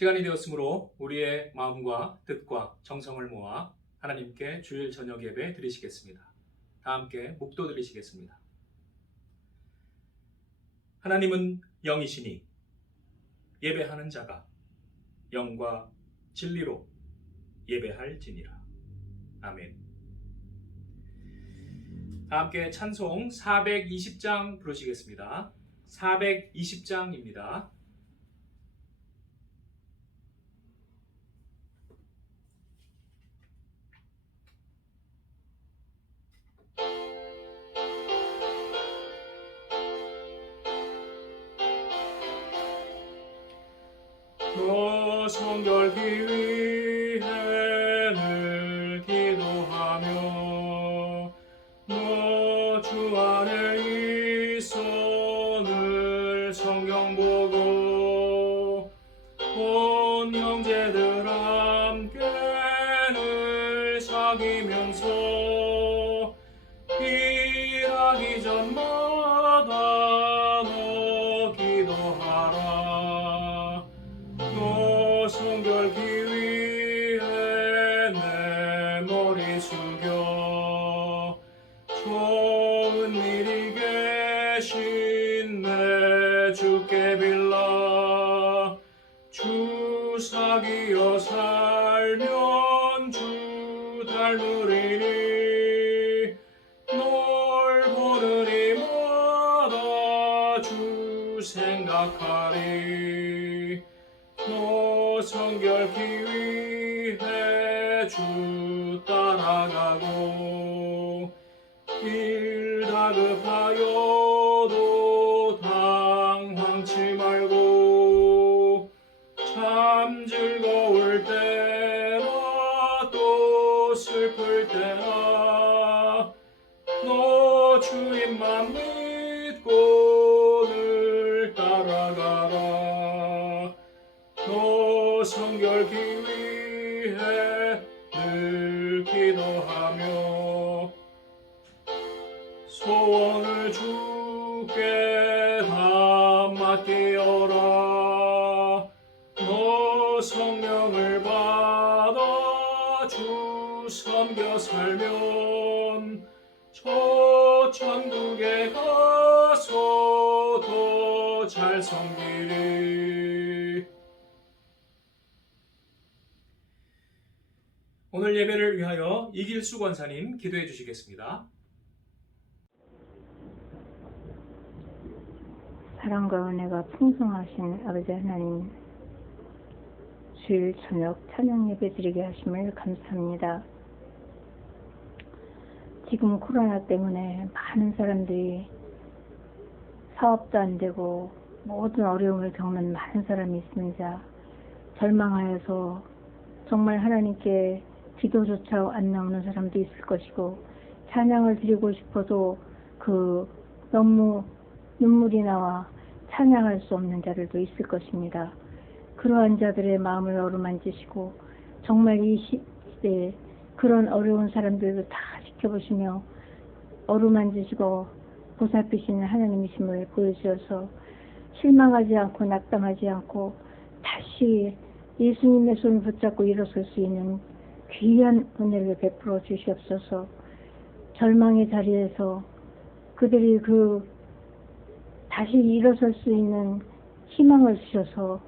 시간이 되었으므로 우리의 마음과 뜻과 정성을 모아 하나님께 주일 저녁 예배 드리시겠습니다. 다 함께 묵도 드리시겠습니다. 하나님은 영이시니 예배하는 자가 영과 진리로 예배할지니라. 아멘. 다 함께 찬송 420장 부르시겠습니다. 420장입니다. 너 성결기 위해 늘 기도하며 너 주 안에 있어 늘 성경 보고 온 형제들 함께 늘 사귀면서 일하기 전마다 너 기도하라. 너 성결기 위해 내 머리 숙여 좋은 일이 계신 내 주께 빌라. 주 사귀어 살면 주 닮으리니 널 보는 이마다 주 생각하리. 너 성결기 위해 주 따라가고 일 다급하여도 당황치 말고 참 즐거울 때나 또 슬플 때나 너 주님만 믿고 늘 따라가라. 너 성결기 위해 늘 기도하며 소원을 주께 다 맡기어라. 너 성령을 받아 주 섬겨 살면 저 천국에 가서 더 잘 섬기리. 오늘 예배를 위하여 이길수 권사님 기도해 주시겠습니다. 사랑과 은혜가 풍성하신 아버지 하나님, 주일 저녁 찬양 예배 드리게 하심을 감사합니다. 지금 코로나 때문에 많은 사람들이 사업도 안 되고 모든 어려움을 겪는 많은 사람이 있습니다. 절망하여서 정말 하나님께 기도조차 안 나오는 사람도 있을 것이고, 찬양을 드리고 싶어도 너무 눈물이 나와 찬양할 수 없는 자들도 있을 것입니다. 그러한 자들의 마음을 어루만지시고 정말 이 시대에 그런 어려운 사람들도 다 지켜보시며 어루만지시고 보살피시는 하나님이심을 보여주셔서 실망하지 않고 낙담하지 않고 다시 예수님의 손을 붙잡고 일어설 수 있는 귀한 은혜를 베풀어 주시옵소서. 절망의 자리에서 그들이 다시 일어설 수 있는 희망을 주셔서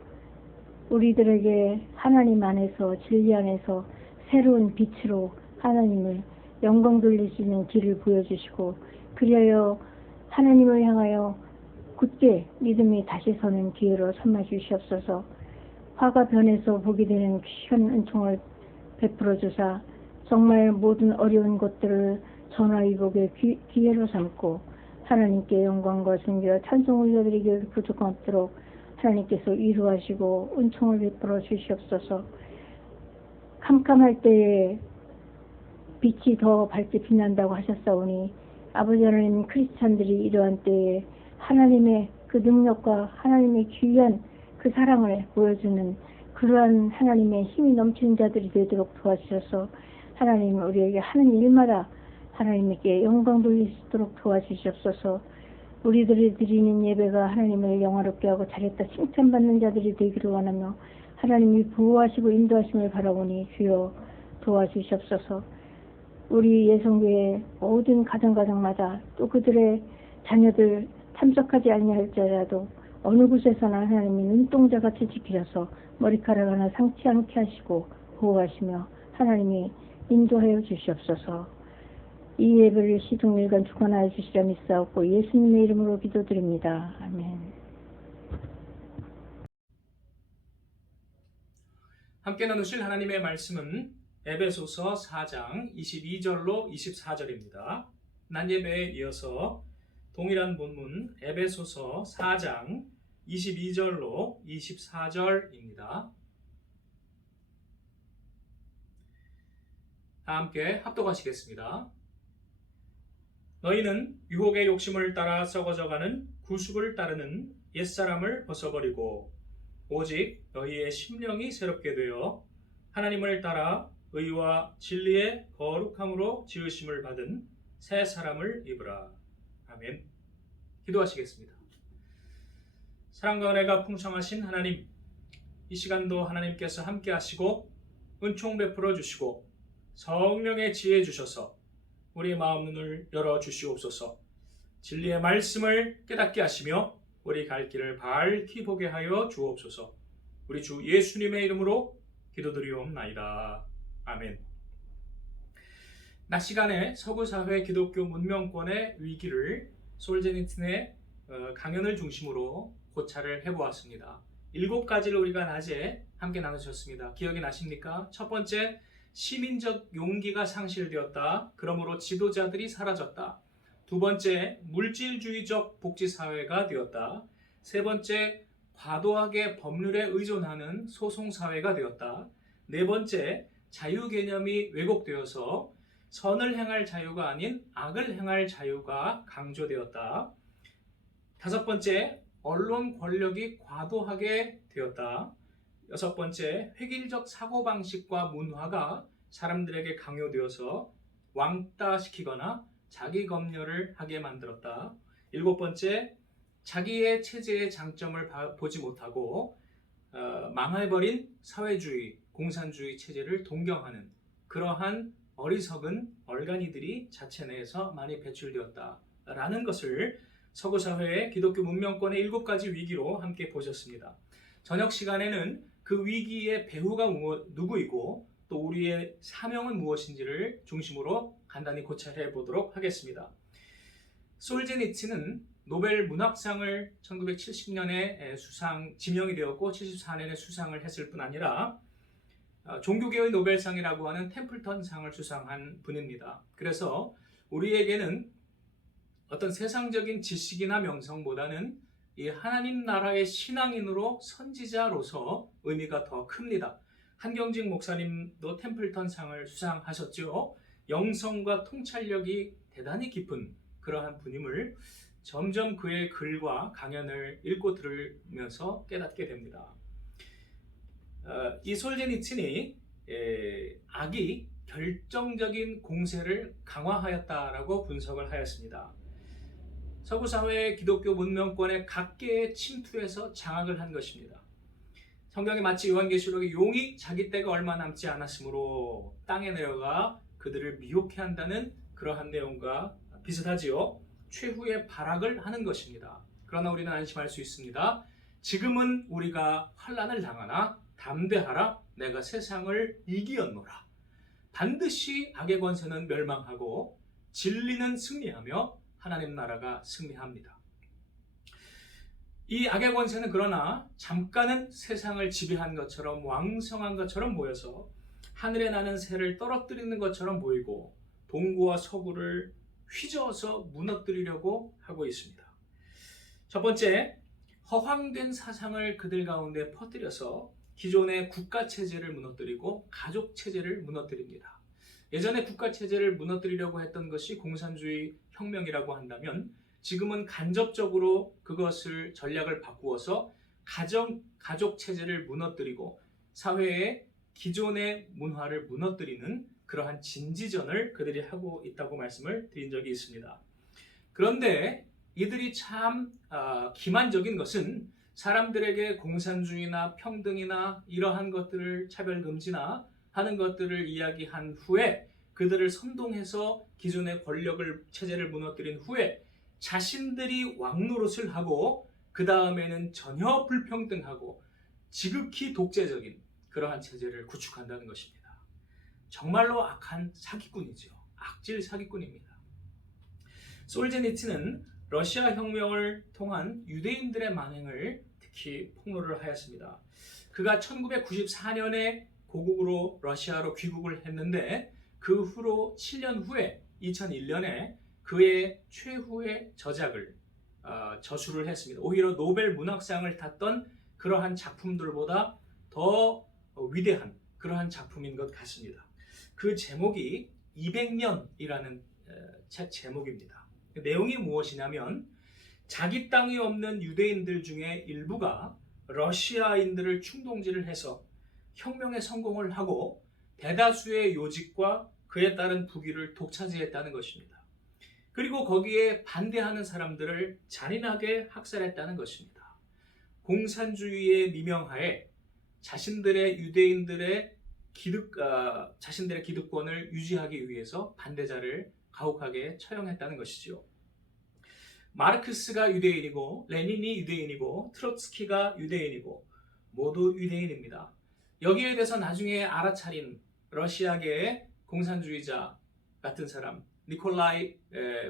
우리들에게 하나님 안에서 진리 안에서 새로운 빛으로 하나님을 영광 돌릴 수 있는 길을 보여주시고, 그리하여 하나님을 향하여 굳게 믿음이 다시 서는 기회로 삼아 주시옵소서. 화가 변해서 보게 되는 귀한 은총을 베풀어 주사 정말 모든 어려운 것들을 전화위복의 기회로 삼고 하나님께 영광과 존귀와 찬송을 올려드리기 부족함 없도록 하나님께서 위로하시고 은총을 베풀어 주시옵소서. 캄캄할 때에 빛이 더 밝게 빛난다고 하셨사오니 아버지 하나님, 크리스찬들이 이러한 때에 하나님의 그 능력과 하나님의 귀한 그 사랑을 보여주는 그러한 하나님의 힘이 넘치는 자들이 되도록 도와주셔서 하나님 우리에게 하는 일마다 하나님께 영광 돌릴 수 있도록 도와주시옵소서. 우리들이 드리는 예배가 하나님을 영화롭게 하고 잘했다 칭찬받는 자들이 되기를 원하며 하나님이 보호하시고 인도하심을 바라보니 주여 도와주시옵소서. 우리 예성교회 모든 가정가정마다 또 그들의 자녀들 참석하지 아니할지라도 어느 곳에서나 하나님이 눈동자같이 지키셔서 머리카락 하나 상치 않게 하시고 보호하시며 하나님이 인도하여 주시옵소서. 이 예배를 시동일관 주관하여 주시려 믿사옵고 예수님의 이름으로 기도드립니다. 아멘. 함께 나누실 하나님의 말씀은 에베소서 4장 22절로 24절입니다. 난 예배에 이어서 동일한 본문 에베소서 4장 22절로 24절입니다. 다 함께 합독하시겠습니다. 너희는 유혹의 욕심을 따라 썩어져가는 구속을 따르는 옛사람을 벗어버리고 오직 너희의 심령이 새롭게 되어 하나님을 따라 의와 진리의 거룩함으로 지으심을 받은 새 사람을 입으라. 아멘. 기도하시겠습니다. 사랑과 은혜가 풍성하신 하나님, 이 시간도 하나님께서 함께 하시고 은총 베풀어 주시고 성령의 지혜 주셔서 우리의 마음 눈을 열어 주시옵소서. 진리의 말씀을 깨닫게 하시며 우리 갈 길을 밝히 보게 하여 주옵소서. 우리 주 예수님의 이름으로 기도드리옵나이다. 아멘. 낮 시간에 서구사회 기독교 문명권의 위기를 솔제니슨의 강연을 중심으로 고찰을 해보았습니다. 7가지를 우리가 낮에 함께 나누셨습니다. 기억이 나십니까? 첫 번째, 시민적 용기가 상실되었다. 그러므로 지도자들이 사라졌다. 두 번째, 물질주의적 복지사회가 되었다. 세 번째, 과도하게 법률에 의존하는 소송사회가 되었다. 네 번째, 자유 개념이 왜곡되어서 선을 행할 자유가 아닌 악을 행할 자유가 강조되었다. 다섯 번째, 언론 권력이 과도하게 되었다. 여섯 번째, 획일적 사고방식과 문화가 사람들에게 강요되어서 왕따시키거나 자기 검열을 하게 만들었다. 일곱 번째, 자기의 체제의 장점을 보지 못하고 망해버린 사회주의, 공산주의 체제를 동경하는 그러한 어리석은 얼간이들이 자체 내에서 많이 배출되었다라는 것을 서구사회의 기독교 문명권의 7가지 위기로 함께 보셨습니다. 저녁 시간에는 그 위기의 배후가 누구이고 또 우리의 사명은 무엇인지를 중심으로 간단히 고찰해 보도록 하겠습니다. 솔제니츠는 노벨 문학상을 1970년에 지명이 되었고 74년에 수상을 했을 뿐 아니라 종교계의 노벨상이라고 하는 템플턴상을 수상한 분입니다. 그래서 우리에게는 어떤 세상적인 지식이나 명성보다는 이 하나님 나라의 신앙인으로 선지자로서 의미가 더 큽니다. 한경직 목사님도 템플턴상을 수상하셨죠. 영성과 통찰력이 대단히 깊은 그러한 분임을 점점 그의 글과 강연을 읽고 들으면서 깨닫게 됩니다. 이 솔제니친이 악이 결정적인 공세를 강화하였다라고 분석을 하였습니다. 서구사회의 기독교 문명권의 각계에 침투해서 장악을 한 것입니다. 성경에 마치 요한계시록의 용이 자기 때가 얼마 남지 않았으므로 땅에 내려가 그들을 미혹해 한다는 그러한 내용과 비슷하지요. 최후의 발악을 하는 것입니다. 그러나 우리는 안심할 수 있습니다. 지금은 우리가 환난을 당하나 담대하라, 내가 세상을 이기었노라. 반드시 악의 권세는 멸망하고 진리는 승리하며 하나님 나라가 승리합니다. 이 악의 권세는 그러나 잠깐은 세상을 지배한 것처럼 왕성한 것처럼 보여서 하늘에 나는 새를 떨어뜨리는 것처럼 보이고 동구와 서구를 휘저어서 무너뜨리려고 하고 있습니다. 첫 번째, 허황된 사상을 그들 가운데 퍼뜨려서 기존의 국가체제를 무너뜨리고 가족체제를 무너뜨립니다. 예전에 국가체제를 무너뜨리려고 했던 것이 공산주의 혁명이라고 한다면 지금은 간접적으로 그것을 전략을 바꾸어서 가족체제를 무너뜨리고 사회의 기존의 문화를 무너뜨리는 그러한 진지전을 그들이 하고 있다고 말씀을 드린 적이 있습니다. 그런데 이들이 참 기만적인 것은 사람들에게 공산주의나 평등이나 이러한 것들을 차별금지나 하는 것들을 이야기한 후에 그들을 선동해서 기존의 권력을 체제를 무너뜨린 후에 자신들이 왕노릇을 하고 그 다음에는 전혀 불평등하고 지극히 독재적인 그러한 체제를 구축한다는 것입니다. 정말로 악한 사기꾼이죠. 악질 사기꾼입니다. 솔제니츠는 러시아 혁명을 통한 유대인들의 만행을 특히 폭로를 하였습니다. 그가 1994년에 고국으로 러시아로 귀국을 했는데 그 후로 7년 후에 2001년에 그의 최후의 저작을 저술을 했습니다. 오히려 노벨 문학상을 탔던 그러한 작품들보다 더 위대한 그러한 작품인 것 같습니다. 그 제목이 200년이라는 책 제목입니다. 내용이 무엇이냐면 자기 땅이 없는 유대인들 중에 일부가 러시아인들을 충동질을 해서 혁명에 성공을 하고 대다수의 요직과 그에 따른 부귀를 독차지했다는 것입니다. 그리고 거기에 반대하는 사람들을 잔인하게 학살했다는 것입니다. 공산주의의 미명하에 자신들의 유대인들의 자신들의 기득권을 유지하기 위해서 반대자를 가혹하게 처형했다는 것이죠. 마르크스가 유대인이고 레닌이 유대인이고 트로츠키가 유대인이고 모두 유대인입니다. 여기에 대해서 나중에 알아차린 러시아계의 공산주의자 같은 사람 니콜라이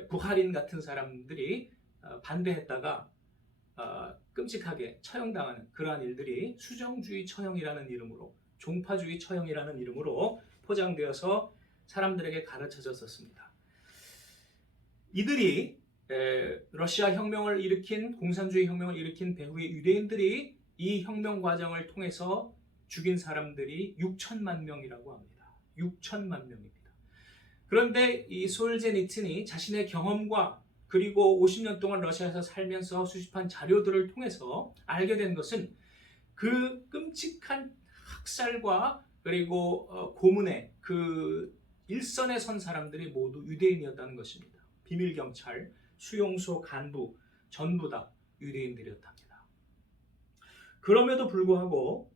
부하린 같은 사람들이 반대했다가 끔찍하게 처형당하는 그러한 일들이 수정주의 처형이라는 이름으로 종파주의 처형이라는 이름으로 포장되어서 사람들에게 가르쳐졌었습니다. 이들이 러시아 혁명을 일으킨 공산주의 혁명을 일으킨 배후의 유대인들이 이 혁명 과정을 통해서 죽인 사람들이 6천만 명이라고 합니다. 6천만 명입니다. 그런데 이 솔제니츠니 자신의 경험과 그리고 50년 동안 러시아에서 살면서 수집한 자료들을 통해서 알게 된 것은 그 끔찍한 학살과 그리고 고문의 그 일선에 선 사람들이 모두 유대인이었다는 것입니다. 비밀경찰, 수용소 간부 전부 다 유대인들이었답니다. 그럼에도 불구하고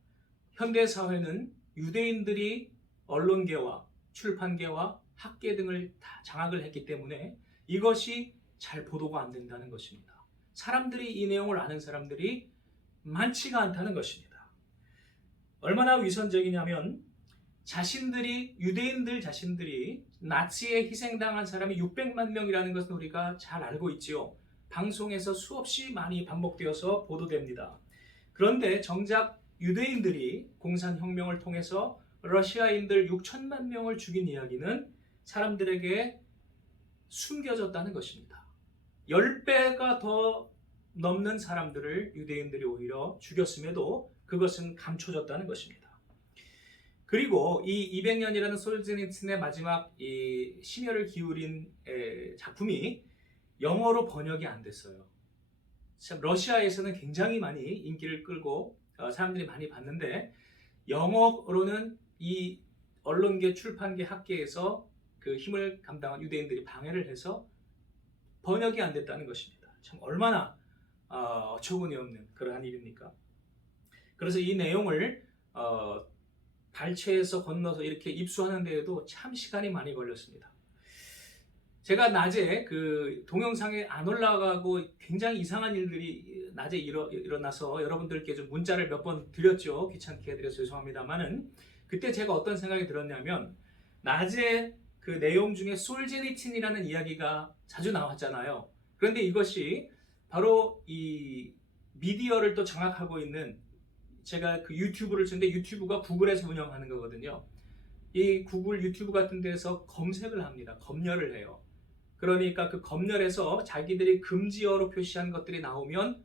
현대사회는 유대인들이 언론계와 출판계와 학계 등을 다 장악을 했기 때문에 이것이 잘 보도가 안 된다는 것입니다. 사람들이 이 내용을 아는 사람들이 많지가 않다는 것입니다. 얼마나 위선적이냐면 유대인들 자신들이 나치에 희생당한 사람이 600만 명이라는 것은 우리가 잘 알고 있지요. 방송에서 수없이 많이 반복되어서 보도됩니다. 그런데 정작 유대인들이 공산혁명을 통해서 러시아인들 6천만 명을 죽인 이야기는 사람들에게 숨겨졌다는 것입니다. 10배가 더 넘는 사람들을 유대인들이 오히려 죽였음에도 그것은 감춰졌다는 것입니다. 그리고 이 200년이라는 솔제니츠의 마지막 이 심혈을 기울인 작품이 영어로 번역이 안 됐어요. 참 러시아에서는 굉장히 많이 인기를 끌고 사람들이 많이 봤는데 영어로는 이 언론계, 출판계, 학계에서 그 힘을 감당한 유대인들이 방해를 해서 번역이 안 됐다는 것입니다. 참 얼마나 어처구니 없는 그러한 일입니까? 그래서 이 내용을 발췌해서 건너서 이렇게 입수하는 데에도 참 시간이 많이 걸렸습니다. 제가 낮에 그 동영상에 안 올라가고 굉장히 이상한 일들이 낮에 일어나서 여러분들께 좀 문자를 몇 번 드렸죠. 귀찮게 해드려서 죄송합니다만은 그때 제가 어떤 생각이 들었냐면 낮에 그 내용 중에 솔제니친이라는 이야기가 자주 나왔잖아요. 그런데 이것이 바로 이 미디어를 또 장악하고 있는 제가 그 유튜브를 쓰는데 유튜브가 구글에서 운영하는 거거든요. 이 구글 유튜브 같은 데서 검색을 합니다. 검열을 해요. 그러니까 그 검열에서 자기들이 금지어로 표시한 것들이 나오면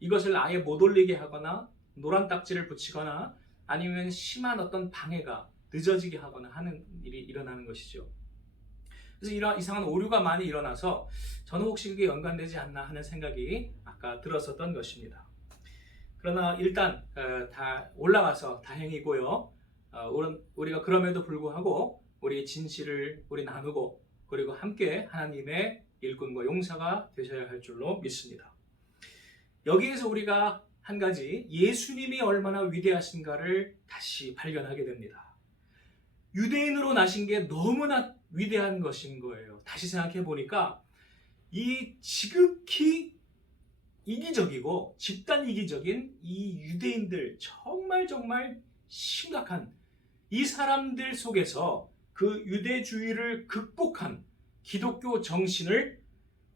이것을 아예 못 올리게 하거나 노란 딱지를 붙이거나 아니면 심한 어떤 방해가 늦어지게 하거나 하는 일이 일어나는 것이죠. 그래서 이런 이상한 오류가 많이 일어나서 저는 혹시 그게 연관되지 않나 하는 생각이 아까 들었었던 것입니다. 그러나 일단 다 올라가서 다행이고요. 우리가 그럼에도 불구하고 우리 진실을 우리 나누고 그리고 함께 하나님의 일꾼과 용사가 되셔야 할 줄로 믿습니다. 여기에서 우리가 한 가지 예수님이 얼마나 위대하신가를 다시 발견하게 됩니다. 유대인으로 나신 게 너무나 위대한 것인 거예요. 다시 생각해 보니까 이 지극히 이기적이고 집단 이기적인 이 유대인들, 정말 심각한 이 사람들 속에서 그 유대주의를 극복한 기독교 정신을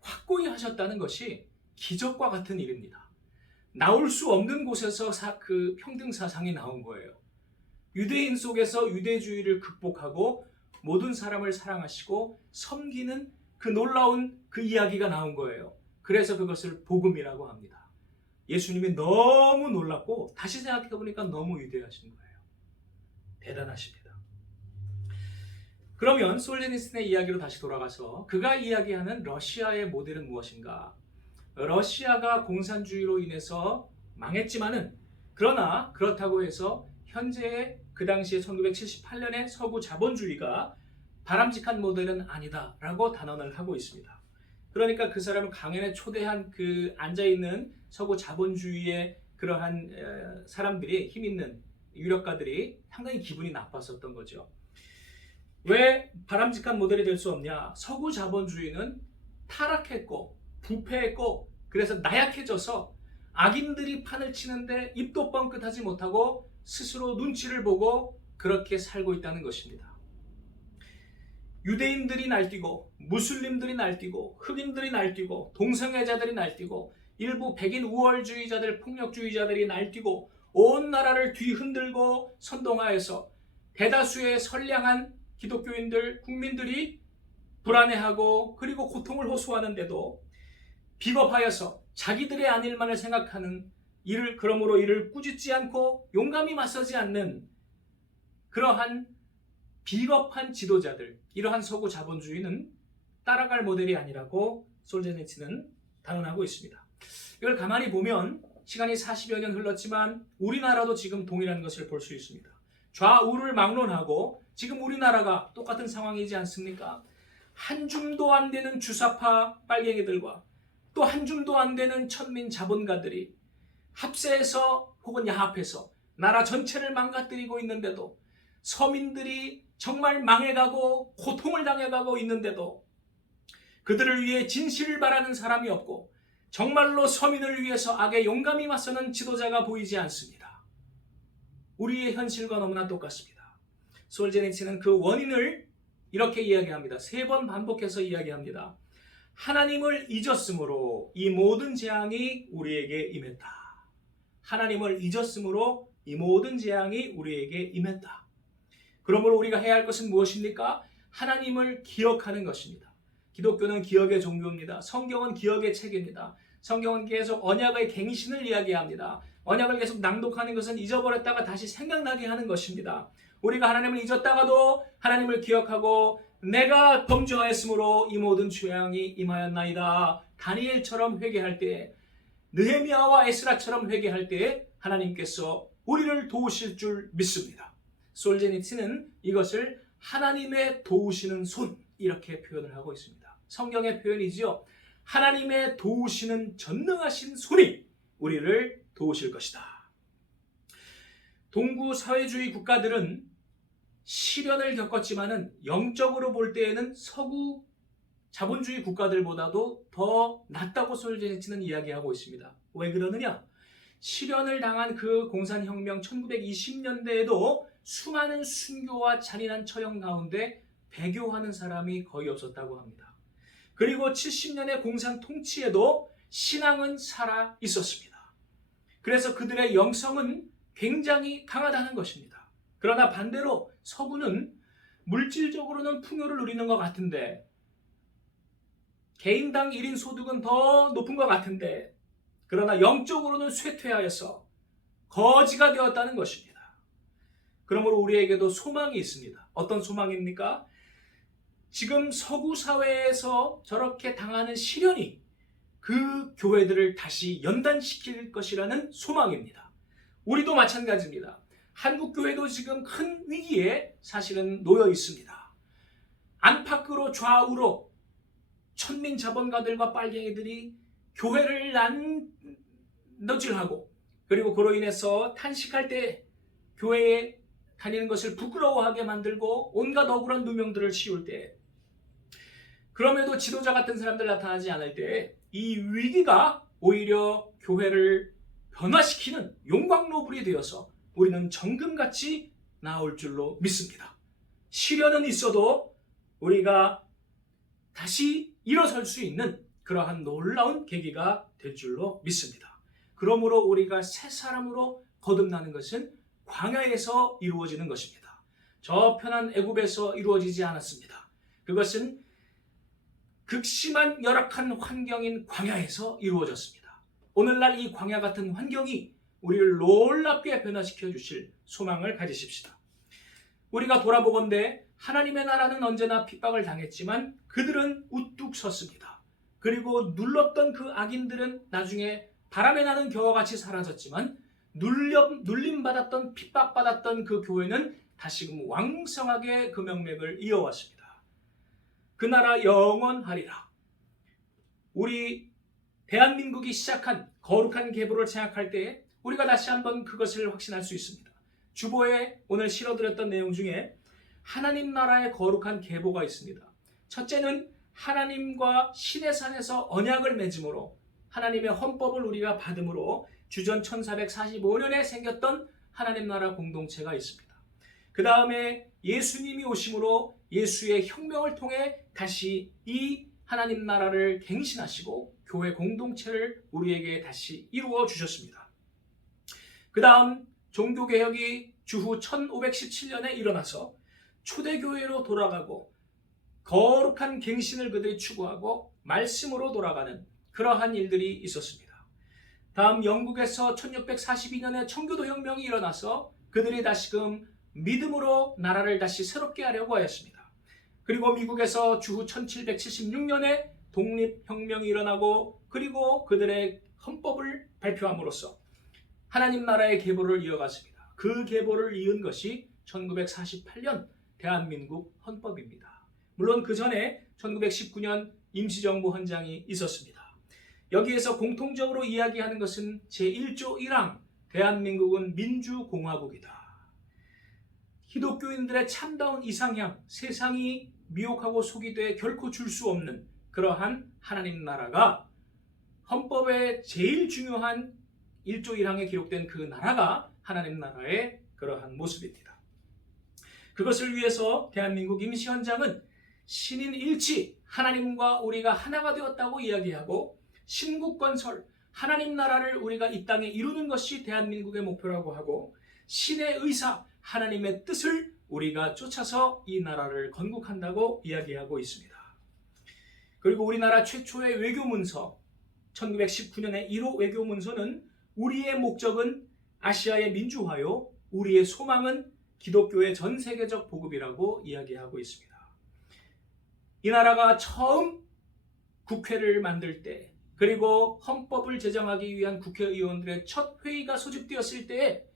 확고히 하셨다는 것이 기적과 같은 일입니다. 나올 수 없는 곳에서 그 평등 사상이 나온 거예요. 유대인 속에서 유대주의를 극복하고 모든 사람을 사랑하시고 섬기는 그 놀라운 그 이야기가 나온 거예요. 그래서 그것을 복음이라고 합니다. 예수님이 너무 놀랍고 다시 생각해 보니까 너무 위대하신 거예요. 대단하십니다. 그러면 솔제니슨의 이야기로 다시 돌아가서 그가 이야기하는 러시아의 모델은 무엇인가? 러시아가 공산주의로 인해서 망했지만은, 그러나 그렇다고 해서 현재의 그 당시에 1978년의 서구 자본주의가 바람직한 모델은 아니다라고 단언을 하고 있습니다. 그러니까 그 사람을 강연에 초대한 그 앉아있는 서구 자본주의의 그러한 사람들이, 힘 있는 유력가들이 상당히 기분이 나빴었던 거죠. 왜 바람직한 모델이 될 수 없냐? 서구 자본주의는 타락했고 부패했고 그래서 나약해져서 악인들이 판을 치는데 입도 뻥끗하지 못하고 스스로 눈치를 보고 그렇게 살고 있다는 것입니다. 유대인들이 날뛰고 무슬림들이 날뛰고 흑인들이 날뛰고 동성애자들이 날뛰고 일부 백인 우월주의자들, 폭력주의자들이 날뛰고 온 나라를 뒤흔들고 선동하여서 대다수의 선량한 기독교인들, 국민들이 불안해하고 그리고 고통을 호소하는데도 비겁하여서 자기들의 안 일만을 생각하는 그러므로 이를 꾸짖지 않고 용감히 맞서지 않는 그러한 비겁한 지도자들, 이러한 서구 자본주의는 따라갈 모델이 아니라고 솔제니츠는 단언하고 있습니다. 이걸 가만히 보면 시간이 40여 년 흘렀지만 우리나라도 지금 동일한 것을 볼 수 있습니다. 좌우를 막론하고 지금 우리나라가 똑같은 상황이지 않습니까? 한 줌도 안 되는 주사파 빨갱이들과 또 한 줌도 안 되는 천민 자본가들이 합세해서 혹은 야합해서 나라 전체를 망가뜨리고 있는데도, 서민들이 정말 망해가고 고통을 당해가고 있는데도 그들을 위해 진실을 바라는 사람이 없고 정말로 서민을 위해서 악에 용감히 맞서는 지도자가 보이지 않습니다. 우리의 현실과 너무나 똑같습니다. 솔제니츠는 그 원인을 이렇게 이야기합니다. 3번 반복해서 이야기합니다. 하나님을 잊었으므로 이 모든 재앙이 우리에게 임했다. 하나님을 잊었으므로 이 모든 재앙이 우리에게 임했다. 그러므로 우리가 해야 할 것은 무엇입니까? 하나님을 기억하는 것입니다. 기독교는 기억의 종교입니다. 성경은 기억의 책입니다. 성경은 계속 언약의 갱신을 이야기합니다. 언약을 계속 낭독하는 것은 잊어버렸다가 다시 생각나게 하는 것입니다. 우리가 하나님을 잊었다가도 하나님을 기억하고 내가 범죄하였으므로 이 모든 재앙이 임하였나이다. 다니엘처럼 회개할 때, 느헤미야와 에스라처럼 회개할 때 하나님께서 우리를 도우실 줄 믿습니다. 솔제니츠는 이것을 하나님의 도우시는 손, 이렇게 표현을 하고 있습니다. 성경의 표현이지요. 하나님의 도우시는 전능하신 손이 우리를 도우실 것이다. 동구 사회주의 국가들은 시련을 겪었지만은 영적으로 볼 때에는 서구 자본주의 국가들보다도 더 낫다고 솔제니츠는 이야기하고 있습니다. 왜 그러느냐? 시련을 당한 그 공산혁명 1920년대에도 수많은 순교와 잔인한 처형 가운데 배교하는 사람이 거의 없었다고 합니다. 그리고 70년의 공산 통치에도 신앙은 살아 있었습니다. 그래서 그들의 영성은 굉장히 강하다는 것입니다. 그러나 반대로 서구는 물질적으로는 풍요를 누리는 것 같은데, 개인당 1인 소득은 더 높은 것 같은데, 그러나 영적으로는 쇠퇴하여서 거지가 되었다는 것입니다. 그러므로 우리에게도 소망이 있습니다. 어떤 소망입니까? 지금 서구 사회에서 저렇게 당하는 시련이 그 교회들을 다시 연단시킬 것이라는 소망입니다. 우리도 마찬가지입니다. 한국 교회도 지금 큰 위기에 사실은 놓여 있습니다. 안팎으로 좌우로 천민 자본가들과 빨갱이들이 교회를 난도질하고 그리고 그로 인해서 탄식할 때 교회에 다니는 것을 부끄러워하게 만들고 온갖 억울한 누명들을 씌울 때, 그럼에도 지도자 같은 사람들 나타나지 않을 때 이 위기가 오히려 교회를 변화시키는 용광로불이 되어서 우리는 정금같이 나올 줄로 믿습니다. 시련은 있어도 우리가 다시 일어설 수 있는 그러한 놀라운 계기가 될 줄로 믿습니다. 그러므로 우리가 새 사람으로 거듭나는 것은 광야에서 이루어지는 것입니다. 저 편한 애굽에서 이루어지지 않았습니다. 그것은 극심한 열악한 환경인 광야에서 이루어졌습니다. 오늘날 이 광야 같은 환경이 우리를 놀랍게 변화시켜 주실 소망을 가지십시다. 우리가 돌아보건대 하나님의 나라는 언제나 핍박을 당했지만 그들은 우뚝 섰습니다. 그리고 눌렀던 그 악인들은 나중에 바람에 나는 겨와 같이 사라졌지만 눌림받았던 핍박받았던 그 교회는 다시금 왕성하게 그 명맥을 이어왔습니다. 그 나라 영원하리라. 우리 대한민국이 시작한 거룩한 계보를 생각할 때 우리가 다시 한번 그것을 확신할 수 있습니다. 주보에 오늘 실어드렸던 내용 중에 하나님 나라의 거룩한 계보가 있습니다. 첫째는 하나님과 시내산에서 언약을 맺음으로 하나님의 헌법을 우리가 받음으로 주전 1445년에 생겼던 하나님 나라 공동체가 있습니다. 그 다음에 예수님이 오심으로 예수의 혁명을 통해 다시 이 하나님 나라를 갱신하시고 교회 공동체를 우리에게 다시 이루어 주셨습니다. 그 다음 종교개혁이 주후 1517년에 일어나서 초대교회로 돌아가고 거룩한 갱신을 그들이 추구하고 말씀으로 돌아가는 그러한 일들이 있었습니다. 다음 영국에서 1642년에 청교도 혁명이 일어나서 그들이 다시금 믿음으로 나라를 다시 새롭게 하려고 하였습니다. 그리고 미국에서 주후 1776년에 독립혁명이 일어나고 그리고 그들의 헌법을 발표함으로써 하나님 나라의 계보를 이어갔습니다. 그 계보를 이은 것이 1948년 대한민국 헌법입니다. 물론 그 전에 1919년 임시정부 헌장이 있었습니다. 여기에서 공통적으로 이야기하는 것은 제1조 1항 대한민국은 민주공화국이다. 기독교인들의 참다운 이상향, 세상이 미혹하고 속이 돼 결코 줄 수 없는 그러한 하나님 나라가 헌법의 제일 중요한 1조 1항에 기록된 그 나라가 하나님 나라의 그러한 모습입니다. 그것을 위해서 대한민국 임시헌장은 신인 일치, 하나님과 우리가 하나가 되었다고 이야기하고 신국건설, 하나님 나라를 우리가 이 땅에 이루는 것이 대한민국의 목표라고 하고 신의 의사, 하나님의 뜻을 우리가 쫓아서 이 나라를 건국한다고 이야기하고 있습니다. 그리고 우리나라 최초의 외교문서 1919년의 1호 외교문서는 우리의 목적은 아시아의 민주화요, 우리의 소망은 기독교의 전 세계적 복음이라고 이야기하고 있습니다. 이 나라가 처음 국회를 만들 때 그리고 헌법을 제정하기 위한 국회의원들의 첫 회의가 소집되었을 때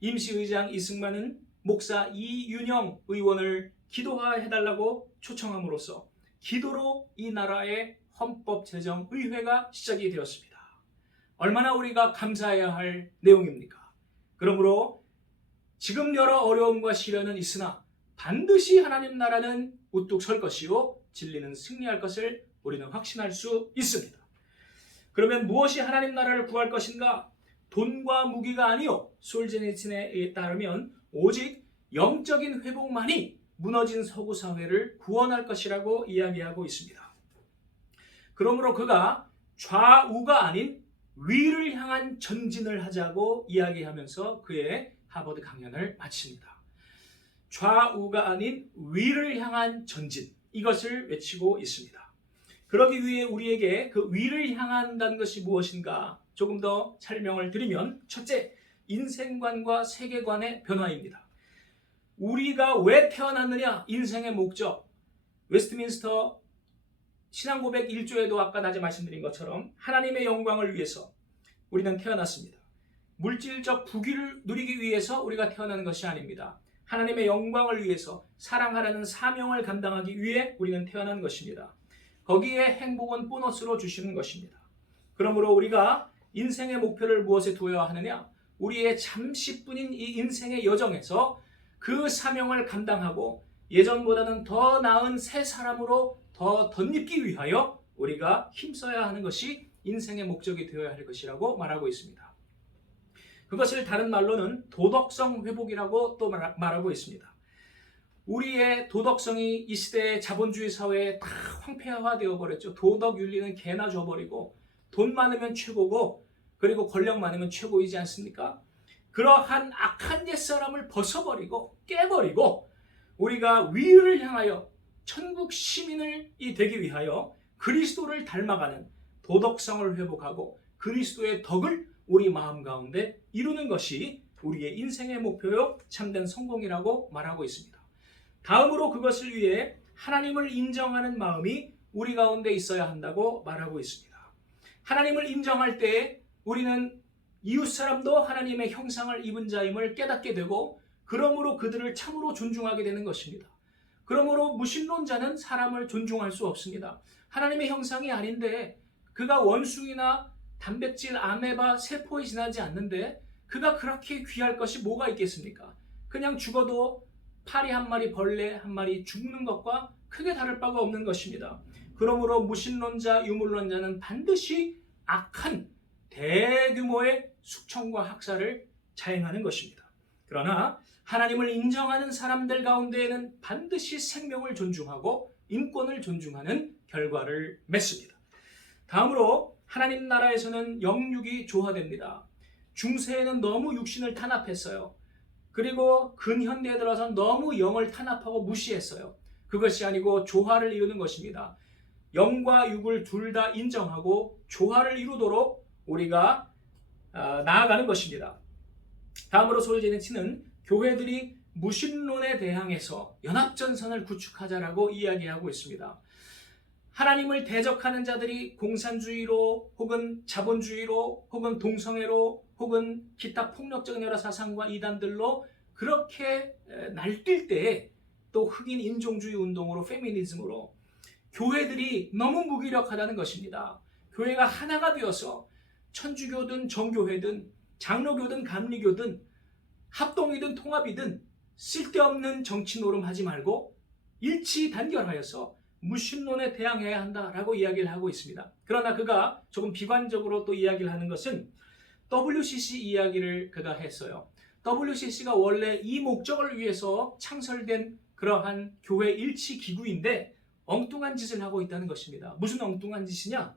임시의장 이승만은 목사 이윤영 의원을 기도해달라고 초청함으로써 기도로 이 나라의 헌법 제정 의회가 시작이 되었습니다. 얼마나 우리가 감사해야 할 내용입니까? 그러므로 지금 여러 어려움과 시련은 있으나 반드시 하나님 나라는 우뚝 설 것이요 진리는 승리할 것을 우리는 확신할 수 있습니다. 그러면 무엇이 하나님 나라를 구할 것인가? 돈과 무기가 아니요 솔제니친에 따르면 오직 영적인 회복만이 무너진 서구 사회를 구원할 것이라고 이야기하고 있습니다. 그러므로 그가 좌우가 아닌 위를 향한 전진을 하자고 이야기하면서 그의 하버드 강연을 마칩니다. 좌우가 아닌 위를 향한 전진, 이것을 외치고 있습니다. 그러기 위해 우리에게 그 위를 향한다는 것이 무엇인가 조금 더 설명을 드리면, 첫째, 인생관과 세계관의 변화입니다. 우리가 왜 태어났느냐, 인생의 목적, 웨스트민스터 신앙고백 1조에도 아까 낮에 말씀드린 것처럼 하나님의 영광을 위해서 우리는 태어났습니다. 물질적 부귀를 누리기 위해서 우리가 태어나는 것이 아닙니다. 하나님의 영광을 위해서 사랑하라는 사명을 감당하기 위해 우리는 태어난 것입니다. 거기에 행복은 보너스로 주시는 것입니다. 그러므로 우리가 인생의 목표를 무엇에 두어야 하느냐? 우리의 잠시뿐인 이 인생의 여정에서 그 사명을 감당하고 예전보다는 더 나은 새 사람으로 더 덧입기 위하여 우리가 힘써야 하는 것이 인생의 목적이 되어야 할 것이라고 말하고 있습니다. 그것을 다른 말로는 도덕성 회복이라고 또 말하고 있습니다. 우리의 도덕성이 이 시대의 자본주의 사회에 다 황폐화되어 버렸죠. 도덕 윤리는 개나 줘버리고 돈 많으면 최고고 그리고 권력 많으면 최고이지 않습니까? 그러한 악한 옛사람을 벗어버리고 깨버리고 우리가 위를 향하여 천국 시민이 되기 위하여 그리스도를 닮아가는 도덕성을 회복하고 그리스도의 덕을 우리 마음 가운데 이루는 것이 우리의 인생의 목표요 참된 성공이라고 말하고 있습니다. 다음으로 그것을 위해 하나님을 인정하는 마음이 우리 가운데 있어야 한다고 말하고 있습니다. 하나님을 인정할 때 우리는 이웃 사람도 하나님의 형상을 입은 자임을 깨닫게 되고 그러므로 그들을 참으로 존중하게 되는 것입니다. 그러므로 무신론자는 사람을 존중할 수 없습니다. 하나님의 형상이 아닌데 그가 원숭이나 단백질, 아메바, 세포에 지나지 않는데 그가 그렇게 귀할 것이 뭐가 있겠습니까? 그냥 죽어도 파리 한 마리, 벌레 한 마리 죽는 것과 크게 다를 바가 없는 것입니다. 그러므로 무신론자, 유물론자는 반드시 악한 대규모의 숙청과 학살을 자행하는 것입니다. 그러나 하나님을 인정하는 사람들 가운데에는 반드시 생명을 존중하고 인권을 존중하는 결과를 맺습니다. 다음으로 하나님 나라에서는 영육이 조화됩니다. 중세에는 너무 육신을 탄압했어요. 그리고 근현대에 들어서 너무 영을 탄압하고 무시했어요. 그것이 아니고 조화를 이루는 것입니다. 영과 육을 둘 다 인정하고 조화를 이루도록 우리가 나아가는 것입니다. 다음으로 솔제니츠는 교회들이 무신론에 대항해서 연합전선을 구축하자라고 이야기하고 있습니다. 하나님을 대적하는 자들이 공산주의로 혹은 자본주의로 혹은 동성애로 혹은 기타 폭력적인 여러 사상과 이단들로 그렇게 날뛸 때 또 흑인 인종주의 운동으로 페미니즘으로 교회들이 너무 무기력하다는 것입니다. 교회가 하나가 되어서 천주교든 정교회든 장로교든 감리교든 합동이든 통합이든 쓸데없는 정치 노름하지 말고 일치 단결하여서 무신론에 대항해야 한다라고 이야기를 하고 있습니다. 그러나 그가 조금 비관적으로 또 이야기를 하는 것은 WCC 이야기를 그가 했어요. WCC가 원래 이 목적을 위해서 창설된 그러한 교회 일치 기구인데 엉뚱한 짓을 하고 있다는 것입니다. 무슨 엉뚱한 짓이냐?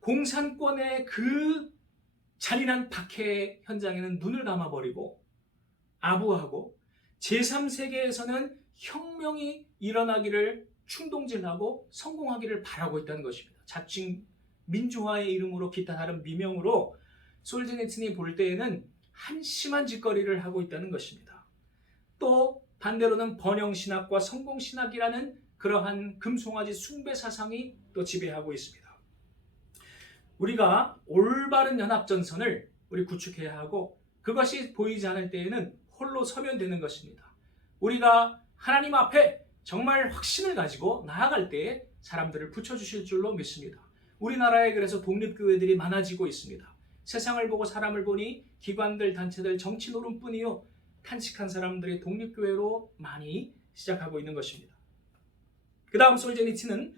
공산권의 그 잔인한 박해 현장에는 눈을 감아버리고 아부하고 제3세계에서는 혁명이 일어나기를 충동질하고 성공하기를 바라고 있다는 것입니다. 자칭 민주화의 이름으로 기타 다른 미명으로 솔제니츠니 볼 때에는 한심한 짓거리를 하고 있다는 것입니다. 또 반대로는 번영신학과 성공신학이라는 그러한 금송아지 숭배 사상이 또 지배하고 있습니다. 우리가 올바른 연합전선을 우리 구축해야 하고 그것이 보이지 않을 때에는 홀로 서면 되는 것입니다. 우리가 하나님 앞에 정말 확신을 가지고 나아갈 때에 사람들을 붙여주실 줄로 믿습니다. 우리나라에 그래서 독립교회들이 많아지고 있습니다. 세상을 보고 사람을 보니 기관들, 단체들, 정치 노름뿐이요 탄식한 사람들이 독립교회로 많이 시작하고 있는 것입니다. 그 다음 솔제니츠는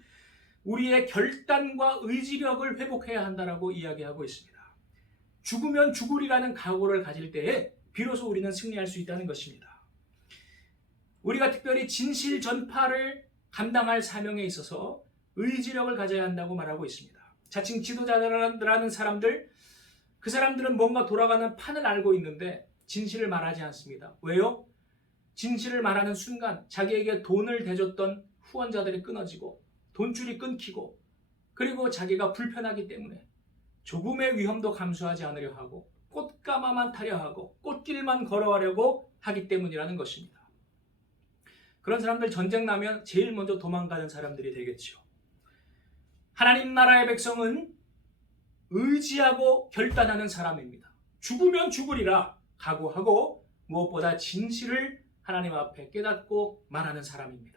우리의 결단과 의지력을 회복해야 한다라고 이야기하고 있습니다. 죽으면 죽으리라는 각오를 가질 때에 비로소 우리는 승리할 수 있다는 것입니다. 우리가 특별히 진실 전파를 감당할 사명에 있어서 의지력을 가져야 한다고 말하고 있습니다. 자칭 지도자라는 사람들, 그 사람들은 뭔가 돌아가는 판을 알고 있는데 진실을 말하지 않습니다. 왜요? 진실을 말하는 순간 자기에게 돈을 대줬던 후원자들이 끊어지고 돈줄이 끊기고 그리고 자기가 불편하기 때문에 조금의 위험도 감수하지 않으려 하고 꽃가마만 타려 하고 꽃길만 걸어가려고 하기 때문이라는 것입니다. 그런 사람들 전쟁 나면 제일 먼저 도망가는 사람들이 되겠죠. 하나님 나라의 백성은 의지하고 결단하는 사람입니다. 죽으면 죽으리라 각오하고 무엇보다 진실을 하나님 앞에 깨닫고 말하는 사람입니다.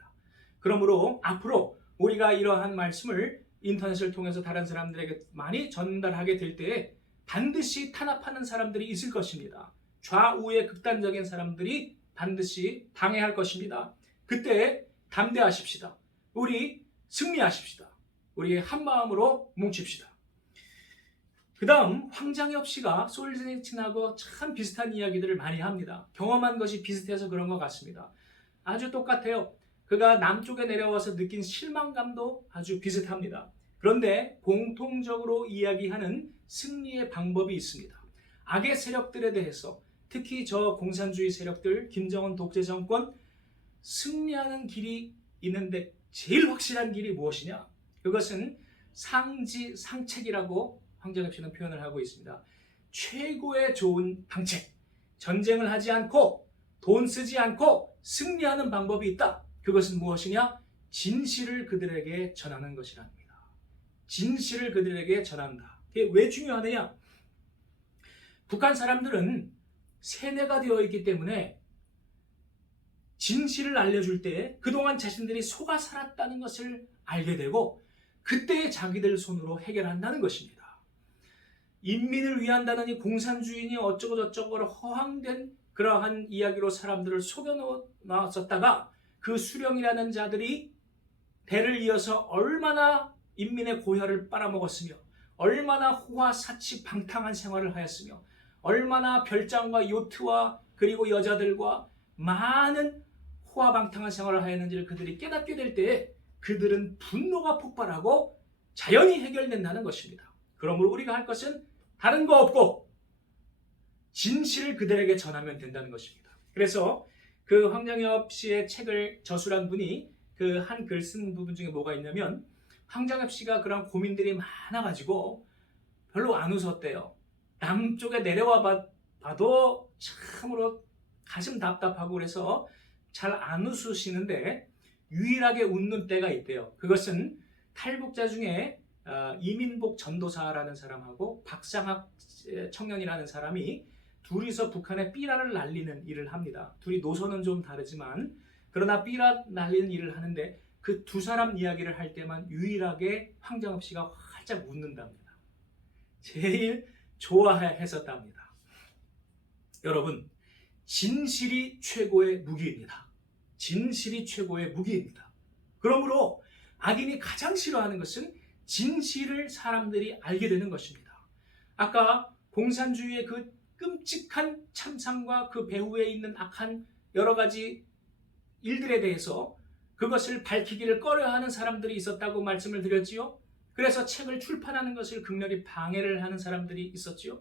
그러므로 앞으로 우리가 이러한 말씀을 인터넷을 통해서 다른 사람들에게 많이 전달하게 될 때에 반드시 탄압하는 사람들이 있을 것입니다. 좌우의 극단적인 사람들이 반드시 당해할 것입니다. 그때 담대하십시다. 우리 승리하십시다. 우리 한마음으로 뭉칩시다. 그 다음 황장엽 씨가 솔제니친하고 참 비슷한 이야기들을 많이 합니다. 경험한 것이 비슷해서 그런 것 같습니다. 아주 똑같아요. 그가 남쪽에 내려와서 느낀 실망감도 아주 비슷합니다. 그런데 공통적으로 이야기하는 승리의 방법이 있습니다. 악의 세력들에 대해서 특히 저 공산주의 세력들, 김정은 독재 정권 승리하는 길이 있는데 제일 확실한 길이 무엇이냐? 그것은 상지상책이라고 황장엽 씨는 표현을 하고 있습니다. 최고의 좋은 방책, 전쟁을 하지 않고 돈 쓰지 않고 승리하는 방법이 있다. 그것은 무엇이냐? 진실을 그들에게 전하는 것이랍니다. 진실을 그들에게 전한다. 그게 왜 중요하느냐? 북한 사람들은 세뇌가 되어 있기 때문에 진실을 알려줄 때 그동안 자신들이 속아 살았다는 것을 알게 되고 그때 자기들 손으로 해결한다는 것입니다. 인민을 위한다느니 공산주의니 어쩌고 저쩌고 허황된 그러한 이야기로 사람들을 속여놓았었다가 그 수령이라는 자들이 대를 이어서 얼마나 인민의 고혈을 빨아먹었으며 얼마나 호화사치방탕한 생활을 하였으며 얼마나 별장과 요트와 그리고 여자들과 많은 호화방탕한 생활을 하였는지를 그들이 깨닫게 될 때 그들은 분노가 폭발하고 자연히 해결된다는 것입니다. 그러므로 우리가 할 것은 다른 거 없고 진실을 그들에게 전하면 된다는 것입니다. 그래서 그 황장엽 씨의 책을 저술한 분이 그 한 글 쓴 부분 중에 뭐가 있냐면 황장엽 씨가 그런 고민들이 많아가지고 별로 안 웃었대요. 남쪽에 내려와 봐도 참으로 가슴 답답하고 그래서 잘 안 웃으시는데 유일하게 웃는 때가 있대요. 그것은 탈북자 중에 이민복 전도사라는 사람하고 박상학 청년이라는 사람이 둘이서 북한에 삐라를 날리는 일을 합니다. 둘이 노선은 좀 다르지만 그러나 삐라 날리는 일을 하는데 그 두 사람 이야기를 할 때만 유일하게 황장엽 씨가 활짝 웃는답니다. 제일 좋아했었답니다. 여러분, 진실이 최고의 무기입니다. 진실이 최고의 무기입니다. 그러므로 악인이 가장 싫어하는 것은 진실을 사람들이 알게 되는 것입니다. 아까 공산주의의 그 끔찍한 참상과 그 배후에 있는 악한 여러 가지 일들에 대해서 그것을 밝히기를 꺼려하는 사람들이 있었다고 말씀을 드렸지요. 그래서 책을 출판하는 것을 극렬히 방해를 하는 사람들이 있었지요.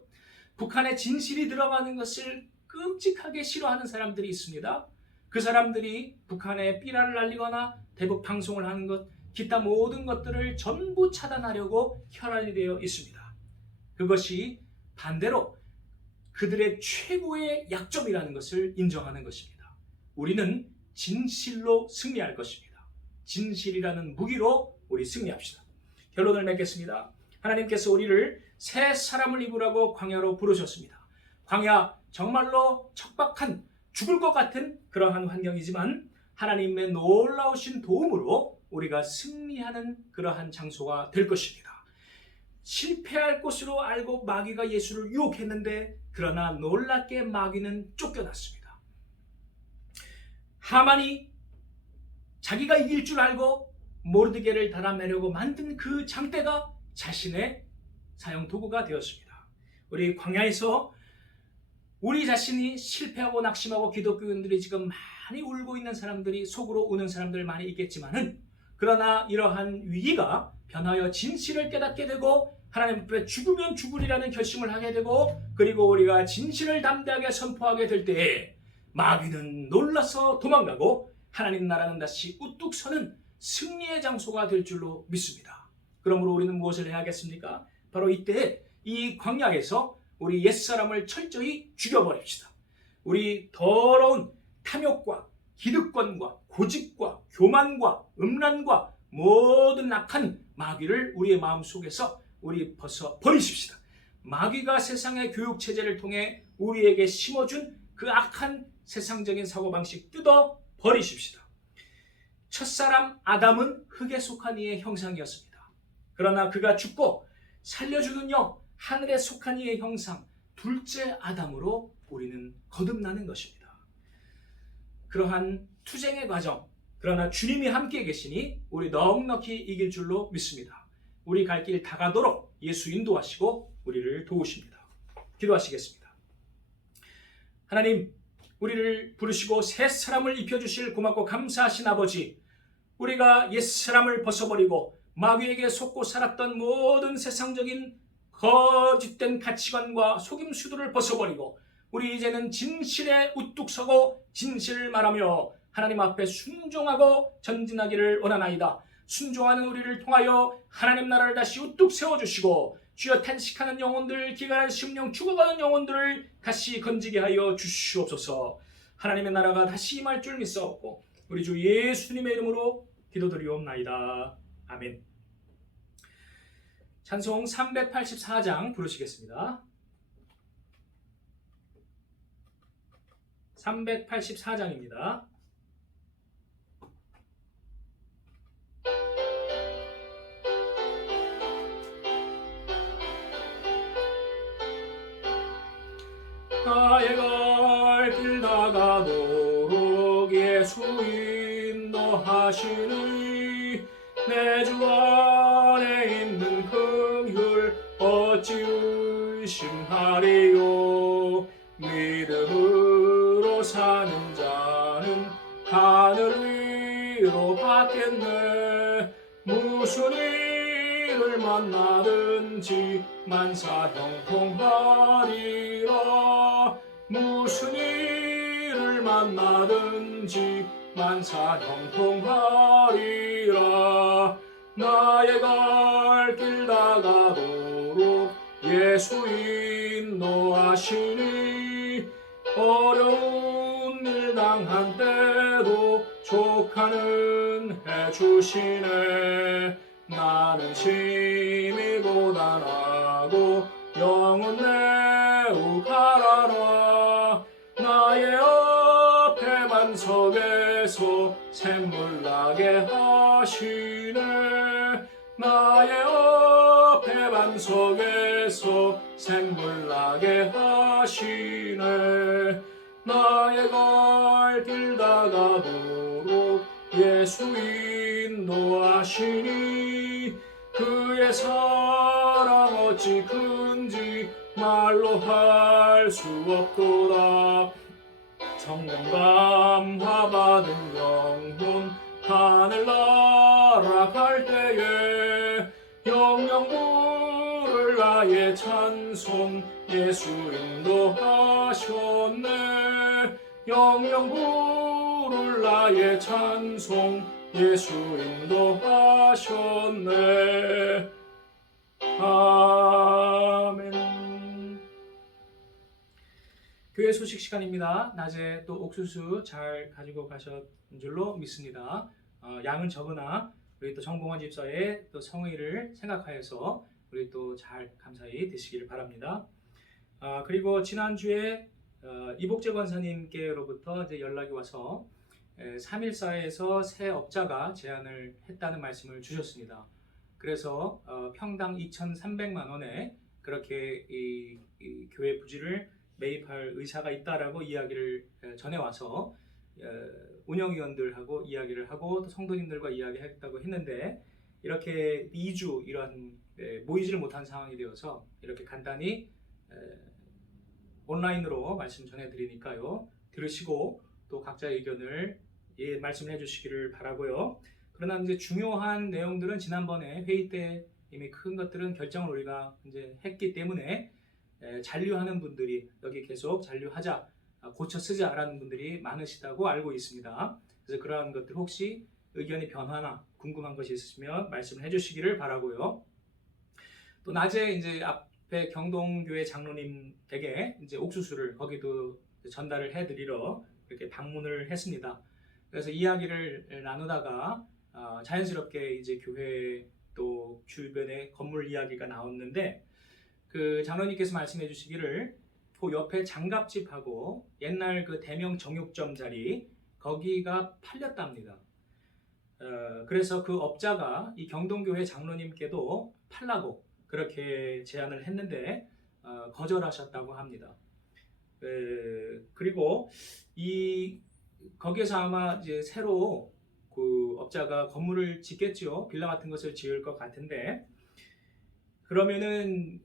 북한에 진실이 들어가는 것을 끔찍하게 싫어하는 사람들이 있습니다. 그 사람들이 북한에 삐라를 날리거나 대북 방송을 하는 것, 기타 모든 것들을 전부 차단하려고 혈안이 되어 있습니다. 그것이 반대로 그들의 최고의 약점이라는 것을 인정하는 것입니다. 우리는 진실로 승리할 것입니다. 진실이라는 무기로 우리 승리합시다. 결론을 맺겠습니다. 하나님께서 우리를 새 사람을 입으라고 광야로 부르셨습니다. 광야 정말로 척박한 죽을 것 같은 그러한 환경이지만 하나님의 놀라우신 도움으로 우리가 승리하는 그러한 장소가 될 것입니다. 실패할 것으로 알고 마귀가 예수를 유혹했는데 그러나 놀랍게 마귀는 쫓겨났습니다. 하만이 자기가 이길 줄 알고 모르드게를 달아내려고 만든 그 장대가 자신의 사형 도구가 되었습니다. 우리 광야에서 우리 자신이 실패하고 낙심하고 기독교인들이 지금 많이 울고 있는 사람들이 속으로 우는 사람들 많이 있겠지만은 그러나 이러한 위기가 변하여 진실을 깨닫게 되고 하나님 앞에 죽으면 죽으리라는 결심을 하게 되고 그리고 우리가 진실을 담대하게 선포하게 될 때에 마귀는 놀라서 도망가고 하나님 나라는 다시 우뚝 서는 승리의 장소가 될 줄로 믿습니다. 그러므로 우리는 무엇을 해야 하겠습니까? 바로 이때 이 광야에서 우리 옛사람을 철저히 죽여버립시다. 우리 더러운 탐욕과 기득권과 고집과 교만과 음란과 모든 악한 마귀를 우리의 마음속에서 우리 벗어 버리십시다. 마귀가 세상의 교육체제를 통해 우리에게 심어준 그 악한 세상적인 사고방식 뜯어 버리십시다. 첫사람 아담은 흙에 속한 이의 형상이었습니다. 그러나 그가 죽고 살려주는 영, 하늘에 속한 이의 형상, 둘째 아담으로 우리는 거듭나는 것입니다. 그러한 투쟁의 과정, 그러나 주님이 함께 계시니 우리 넉넉히 이길 줄로 믿습니다. 우리 갈 길 다가도록 예수 인도하시고 우리를 도우십니다. 기도하시겠습니다. 하나님, 우리를 부르시고 새 사람을 입혀주실 고맙고 감사하신 아버지, 우리가 옛사람을 벗어버리고 마귀에게 속고 살았던 모든 세상적인 거짓된 가치관과 속임수들을 벗어버리고 우리 이제는 진실에 우뚝 서고 진실을 말하며 하나님 앞에 순종하고 전진하기를 원하나이다. 순종하는 우리를 통하여 하나님 나라를 다시 우뚝 세워주시고 주여 탄식하는 영혼들, 기갈한 심령, 죽어가는 영혼들을 다시 건지게 하여 주시옵소서. 하나님의 나라가 다시 임할 줄 믿사옵고 우리 주 예수님의 이름으로 기도드리옵나이다. 아멘. 찬송 384장 부르시겠습니다. 384장입니다. 나의 갈 길 다가도록 예수 인도하시니 내 주 안에 있는 긍휼 어찌 의심하리요. 믿음으로 사는 자는 하늘 위로 받겠네. 무슨 일을 만나든지 만사 형통하리라. 무슨 일을 만나든지 만사 형통하리라. 나의 갈 길 다가도록 예수 인도하시니 어려운 일 당한 때도 족하는 해주시네. 나는 심히 고단하고 영혼 매우 가라라. 나의 앞에 반석에서 샘물 나게 하시네. 나의 앞에 반석에서 샘물 나게 하시네. 나의 갈 길 다가도록 예수 인도하시니 그의 사랑 어찌 큰지 말로 할 수 없도다. 성령 감화 받은 영혼 하늘 날아갈 때에 영영 부를 나의 찬송 예수 인도하셨네. 영영 부를 나의 찬송 예수 인도하셨네. 아멘. 교회 소식 시간입니다. 낮에 또 옥수수 잘 가지고 가셨는 줄로 믿습니다. 양은 적으나 우리 또 정봉원 집사의 또 성의를 생각하여서 우리 또 잘 감사히 드시기를 바랍니다. 그리고 지난주에 이복재 권사님께로부터 이제 연락이 와서 314에서 새 업자가 제안을 했다는 말씀을 주셨습니다. 그래서 평당 2,300만 원에 그렇게 이 교회 부지를 매입할 의사가 있다라고 이야기를 전해와서 운영위원들하고 이야기를 하고 또 성도님들과 이야기했다고 했는데 이렇게 2주 이런 모이지를 못한 상황이 되어서 이렇게 간단히 온라인으로 말씀 전해드리니까요. 들으시고 또 각자의 의견을 말씀해 주시기를 바라고요. 그러나 이제 중요한 내용들은 지난번에 회의 때 이미 큰 것들은 결정을 우리가 이제 했기 때문에 잔류하는 분들이 여기 계속 잔류하자, 고쳐 쓰자라는 분들이 많으시다고 알고 있습니다. 그래서 그러한 것들 혹시 의견이 변화나 궁금한 것이 있으시면 말씀을 해주시기를 바라고요. 또 낮에 이제 앞에 경동교회 장로님 댁에 이제 옥수수를 거기도 전달을 해드리러 이렇게 방문을 했습니다. 그래서 이야기를 나누다가 자연스럽게 이제 교회 또 주변의 건물 이야기가 나왔는데 그 장로님께서 말씀해 주시기를 그 옆에 장갑집하고 옛날 그 대명 정육점 자리 거기가 팔렸답니다. 그래서 그 업자가 이 경동교회 장로님께도 팔라고 그렇게 제안을 했는데 거절하셨다고 합니다. 그리고 거기에서 아마 이제 새로 그 업자가 건물을 짓겠죠. 빌라 같은 것을 지을 것 같은데, 그러면은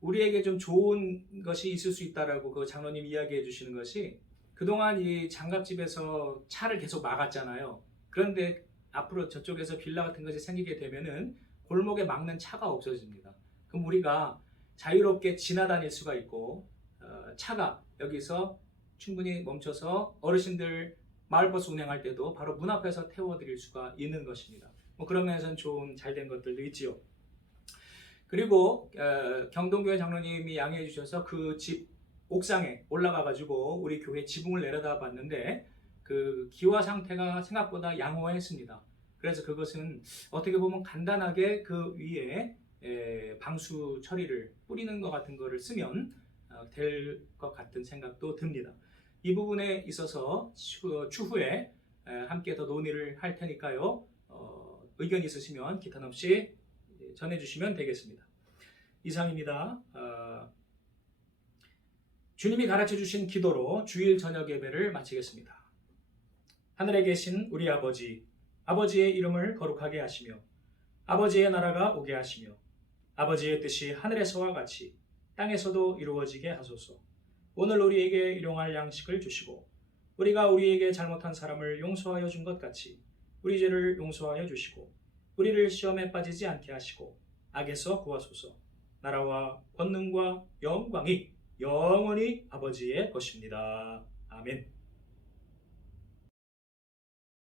우리에게 좀 좋은 것이 있을 수 있다라고 그 장로님 이야기해 주시는 것이, 그동안 이 장갑집에서 차를 계속 막았잖아요. 그런데 앞으로 저쪽에서 빌라 같은 것이 생기게 되면은 골목에 막는 차가 없어집니다. 그럼 우리가 자유롭게 지나다닐 수가 있고, 차가 여기서 충분히 멈춰서 어르신들 마을버스 운행할 때도 바로 문 앞에서 태워드릴 수가 있는 것입니다. 뭐 그런 면에서는 좀 잘된 것들도 있지요. 그리고 경동교회 장로님이 양해해 주셔서 그 집 옥상에 올라가 가지고 우리 교회 지붕을 내려다 봤는데, 그 기와 상태가 생각보다 양호했습니다. 그래서 그것은 어떻게 보면 간단하게 그 위에 방수 처리를 뿌리는 것 같은 거를 쓰면 될 것 같은 생각도 듭니다. 이 부분에 있어서 추후에 함께 더 논의를 할 테니까요. 의견 있으시면 기탄 없이 전해주시면 되겠습니다. 이상입니다. 주님이 가르쳐 주신 기도로 주일 저녁 예배를 마치겠습니다. 하늘에 계신 우리 아버지, 아버지의 이름을 거룩하게 하시며 아버지의 나라가 오게 하시며 아버지의 뜻이 하늘에서와 같이 땅에서도 이루어지게 하소서. 오늘 우리에게 일용할 양식을 주시고 우리가 우리에게 잘못한 사람을 용서하여 준 것 같이 우리 죄를 용서하여 주시고 우리를 시험에 빠지지 않게 하시고 악에서 구하소서. 나라와 권능과 영광이 영원히 아버지의 것입니다. 아멘.